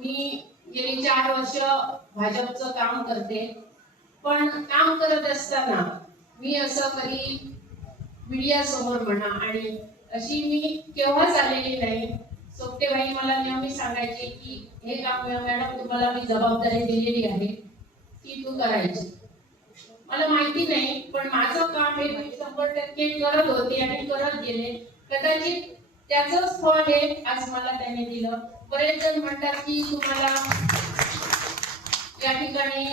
मी गेली 4 वर्ष भाजपचं काम करते, पण काम करत असताना मी असं कधी मीडिया समोर म्हणा आणि अशी मी केव्हाच आलेली नाही. सोपटेबाई मला नेहमी सांगायचे की हे काम मॅडम तुम्हाला मी जबाबदारी दिलेली आहे की तू करायची. मला माहिती नाही, पण माझं काम हे मी 100% करत होते आणि करत गेले. कदाचित त्याचंच फळ हे आज मला त्यांनी दिलं. बरेच जण म्हणतात की तुम्हाला या ठिकाणी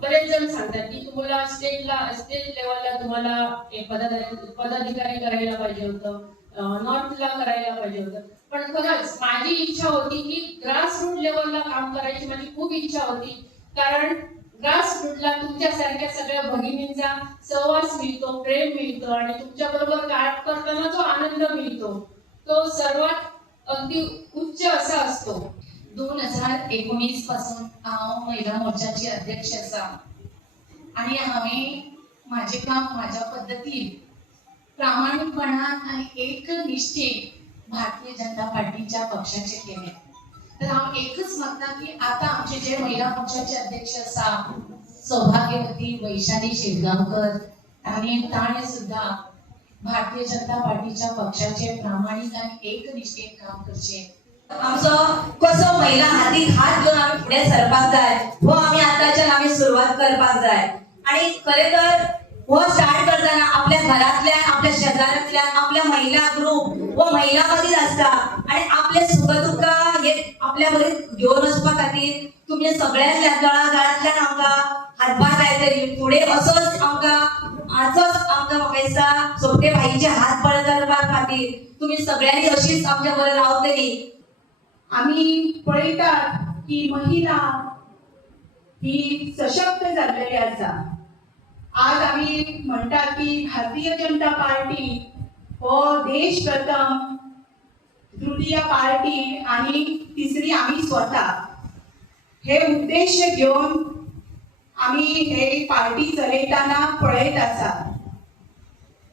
बरेच जण सांगतात की तुम्हाला स्टेट लेवलला तुम्हाला एक पदाधिकारी करायला पाहिजे होतं, नॉर्थला करायला पाहिजे होतं. पण खरंच माझी इच्छा होती की ग्रासरूट लेवलला काम करायची माझी खूप इच्छा होती. कारण ग्रासरूटला तुमच्यासारख्या सगळ्या भगिनींचा सहवास मिळतो, प्रेम मिळतं आणि तुमच्या बरोबर काम करताना जो आनंद मिळतो तो सर्वात अगदी उच्च असा असतो. 2019 पासून हांव महिला मोर्चाची अध्यक्ष असा आणि हांवें माझे काम माझ्या पद्धतीन प्रामाणिकपणान आणि एक निश्चेन भारतीय जनता पार्टीच्या पक्षाचे केले. तर हांव एकच मागता की आता आमचे जे महिला मोर्चाचे अध्यक्ष असा सौभाग्यवती वैशाली शेटगांवकर आणि ताणे सुद्धा भारतीय जनता पार्टीच्या पक्षाचे प्रामाणिक आणि एक निश्चेन काम करचे. आमचो कसो महिला हातीक हात घेऊन आम्ही पुढे सरपाक जाय हो आम्ही आताच्यान आम्ही सुरुवात करपाक जाय. आणि खरे तर हो स्टार्ट करताना आपल्या घरातल्या आपल्या शेजारातल्यान आपल्या महिला ग्रुप व महिला मदींच आसता आणि आपले सुख दुःख हे आपल्या बरें घेऊन वचपा खातीर तुमचे सगळ्यांच्या तळागाळांतल्यान आमकां हातभार लायतली फुडें असोच आमकां म्हाका दिसता सोपटे बाईचे हात बळे करपा खातीर तुम्ही सगळ्यांनी अशीच आमच्या बरोबर रावतली. आम्ही पळयतात की महिला ही सशक्त जाल्लेली आसा. आज आम्ही म्हणतात की भारतीय जनता पार्टी हो देश प्रथम, तृतीय पार्टी आणि तिसरी आम्ही स्वतः हे उद्देश घेऊन आम्ही हे पार्टी चलयताना पळयत आसा.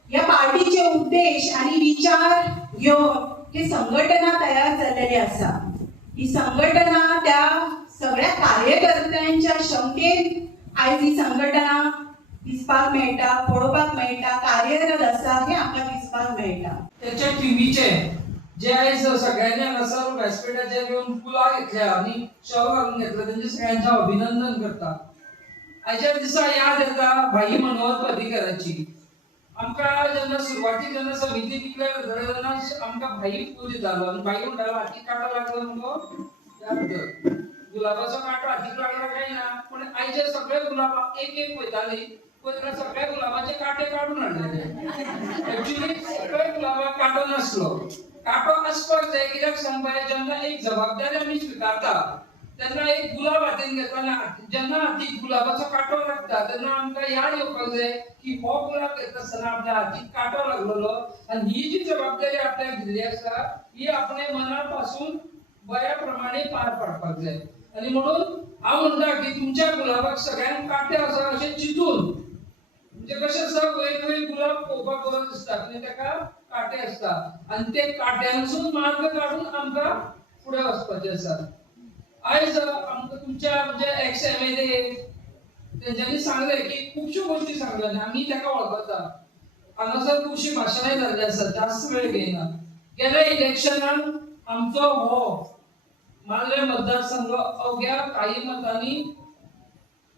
या पार्टीचे उद्देश आणि विचार घेऊन ही संघटना तयार झालेली आसा. ही संघटना त्या सगळ्या कार्यकर्त्यांच्या क्षमतेन आज ही संघटना दिसपाक मेळटा, पळोवपाक मेळटा, कार्यरत आसा हे आमकां दिसपाक मेळटा. त्याच्या टीव्हीचे जे आयज सगळ्यांनी हांगासर व्यासपीठाचेर येवन फुलां घेतल्या आनी शॉल घालून घेतला तेंचे सगळ्यांचें अभिनंदन करता. आयच्या दिसा याद येता भाई मनोहर पर्रीकराची. आमकां जेन्ना सुरवातीक जेन्ना समिती डिक्लेअर जाताले तेन्ना आमकां भाई फूल दितालो आनी भाई म्हणटालो हातीक कांटो लागलो म्हणून गुलाबाचो कांटो हातीक लागला काय ना, पूण आयचे सगळे गुलाब एक एक पळयताली पळयतना सगळ्या गुलाबाचे कांटे काडून हाडलेले. एक्चुअली सगळ्या गुलाबाक कांटो नासलो. कांटो आसपाक जाय कित्याक सांगपाक जेन्ना एक जबाबदारी आमी स्विकारता तेन्ना एक गुलाब हातीन घेतना जेन्ना हातीक गुलाबाचो कांटो लागता तेन्ना आमकां याद येवपाक जाय की हो गुलाब घेता आसतना आपल्या हातीक कांटो लागलेलो आनी ही जी जबाबदारी आपल्याक दिल्ली आसा ही आपणे मना पासून बऱ्या प्रमाणे पार पाडपाक जाय. आनी म्हणून हांव म्हणटा की तुमच्या गुलाबाक सगळ्यांक कांटे आसा अशें चिंतून म्हणजे कशें आसा वेगवेगळे गुलाब पळोवपाक बरो दिसता आनी ताका कांटे आसता आनी ते कांट्यांसून मार्ग काडून आमकां फुडें वचपाचें आसा. आयज आमकां तुमच्या म्हणजे एक्स MLA तेंच्यांनी सांगले की खुबश्यो गोश्टी सांगल्या आनी आमी ताका वळखता. हांगासर खुबशी भाशणां जाल्ली आसात, जास्त वेळ घेयना. गेल्या इलेक्शनाक आमचो हो मालवे मतदारसंघ अवघ्या काही मतांनी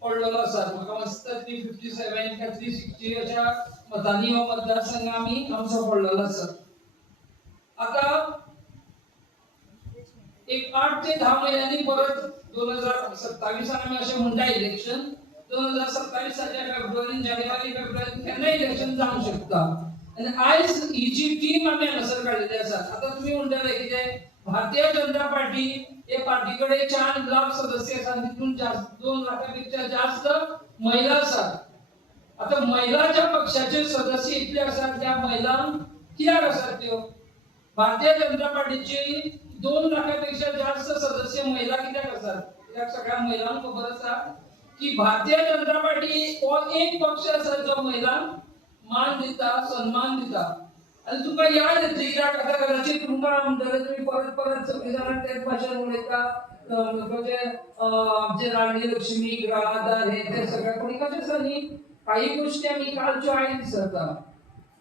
पडलेलो आसा. म्हाका दिसता 357 का 360 अशा मतांनी हो मतदारसंघ आमचो पडलेलो आसा. आता एक 8 ते 10 महिन्यांनी परत 2027 आमी अशें म्हणटा इलेक्शन 2027च्या जानेवारी-फेब्रुवारीन केन्ना इलेक्शन जावंक शकता. आनी आयज ही जी टीम आमी हांगासर काडिल्ली आसा, आता तुमी म्हणटले कितें भारतीय जनता पार्टी हे पार्टी कडेन 4 लाख सदस्य आसात, तितून 2 लाखापेक्षा जास्त महिला आसात. आता महिलाच्या पक्षाचे सदस्य इतले आसात, त्या महिलांक कित्याक आसात त्यो? भारतीय जनता पार्टीची 2 लाखापेक्षा जास्त सदस्य महिला कित्याक आसात? कित्याक सगळ्या महिलांक खबर आसा की भारतीय जनता पार्टी हो एक पक्ष आसा जो महिलांक मान दिता, सन्मान दिता. आणि तुका याद येतली कित्याक आता कदाचित तुमकां म्हणटले तुम्ही परत सगळी जाणां तेच भाशेन उलयता म्हणजे आमचे राणी लक्ष्मी ग्राहदार हे ते सगळं कोणी कशा दिसांनी काही गोष्टी आम्ही कालच्यो आयज दिसता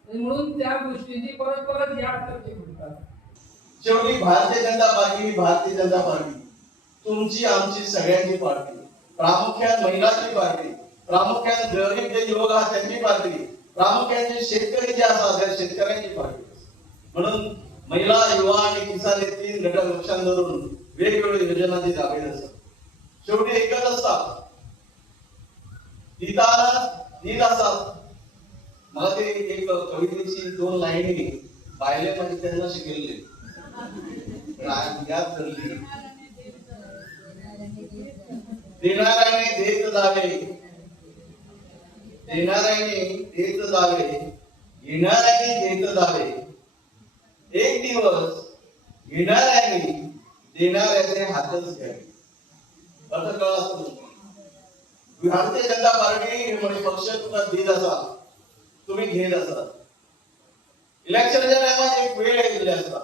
आणि म्हणून त्या गोष्टींची परत परत याद करची पडतात. शेवटी भारतीय जनता पार्टी ही भारतीय जनता पार्टी तुमची आमची सगळ्यांची पार्टी, प्रामुख्याने महिलांची पार्टी, प्रामुख्याने गरीब जे युवक आहात त्यांची पार्टी, प्रामुख्याने शेतकरी जे असतात त्या शेतकऱ्यांची पार्टी. म्हणून महिला, युवा आणि किसान हे तीन घटक लक्षात धरून वेगवेगळ्या योजना जे राबवित असतात. शेवटी एकच असतात, नीत असतात. मला ते एक कवितेची 2 लाईनी बायले म्हणजे त्यांना शिकलेले याद करली. देणाऱ्याने देत जावे, देणाऱ्याने देत जावे, घेणाऱ्याने देत जावे. एक दिवस घेणाऱ्याने देणाऱ्याचे हातच घ्यावे. अर्थ कळला असतो. भारतीय जनता पार्टी म्हणजे पक्ष तुम्हाला देत असा, तुम्ही घेत असाल. इलेक्शनच्या टायमात एक वेळ येतली असता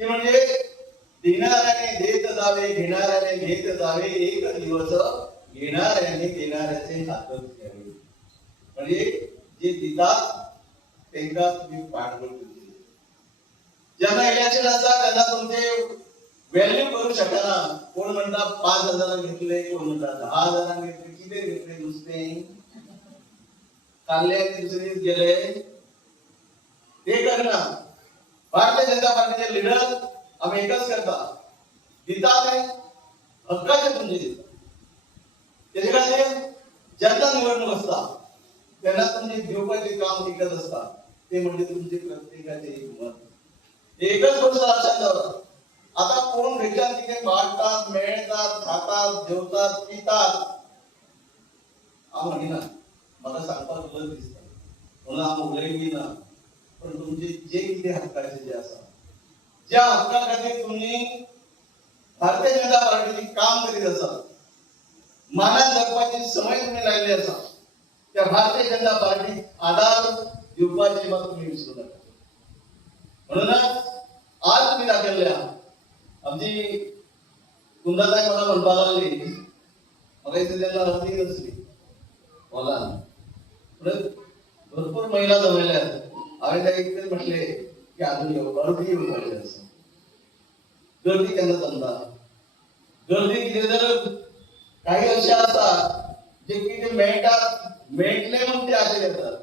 ती म्हणजे देणाऱ्याने देत जावे, घेणाऱ्याने घेत जावे. एक दिवस घेणाऱ्याने देणाऱ्याचे हातच घ्यावे. म्हणजे जे देतात त्यांना तुम्ही पाठबळ करते. ज्यांना इलेक्शन असतात त्यांना तुमचे व्हॅल्यू करू शकना. कोण म्हणतात 5,000 घेतले, कोण म्हणतात 10,000 घेतले, किती घेतले नुसते काढले आणि दुसरे गेले ते करणार. भारतीय जनता पार्टीचे लीडर आम्ही एकच करता, देतात हक्काचे तुमचे देतात. त्याच्याकडे ज्यांना निवडणूक असतात त्यांना तुमचे देवकाचे काम एकच असतात, ते म्हणजे तुमचे प्रत्येकाचे एक मत. एकच गोष्ट लक्षात ठेवा. आता कोण भेटतात तिथे वाटतात, मिळतात, खातात, जेवतात, पितात. म्हणे ना मला सांगता तुला दिसत मला मुलगी ना, पण तुमचे जे किती हक्काचे जे असतात, ज्या हक्कासाठी तुम्ही भारतीय जनता पार्टीची काम करीत असाल, माना जपण्याची सवय तुम्ही लागली असाल, त्या भारतीय जनता पार्टी आधार युगाची मत तुम्ही विसरू नका. म्हणूनच आज तुम्ही दाखवल्या आमची कुंदाताई मला म्हणता लागली, मला इथे त्यांना हल्ली नसली मला भरपूर महिला जमलेल्या आहेत. आम्ही त्या इतके म्हटले की अजून गर्दी येऊन पाहिजे असं. गर्दी त्यांना जमतात. गर्दी किती जर काही असे असतात जे की ते मेंटले म्हणून ते असे देतात.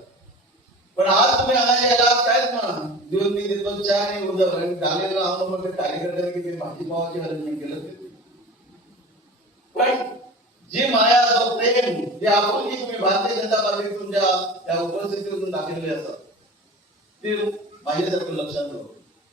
पण आज तुम्ही आणायला यायला कायच ना देऊन मी देतो चहा आणि उदक आणि झालेलं आम्हाला कार्यकर्त्यांनी किती भाजीपावाची हरणी केलं. पण जी माया, जो प्रेम, जे आपुलकी तुम्ही भारतीय जनता पार्टी तुमच्या त्या उपस्थितीतून दाखवलेले असतात ते माझ्यासारखं लक्षात ठेवा.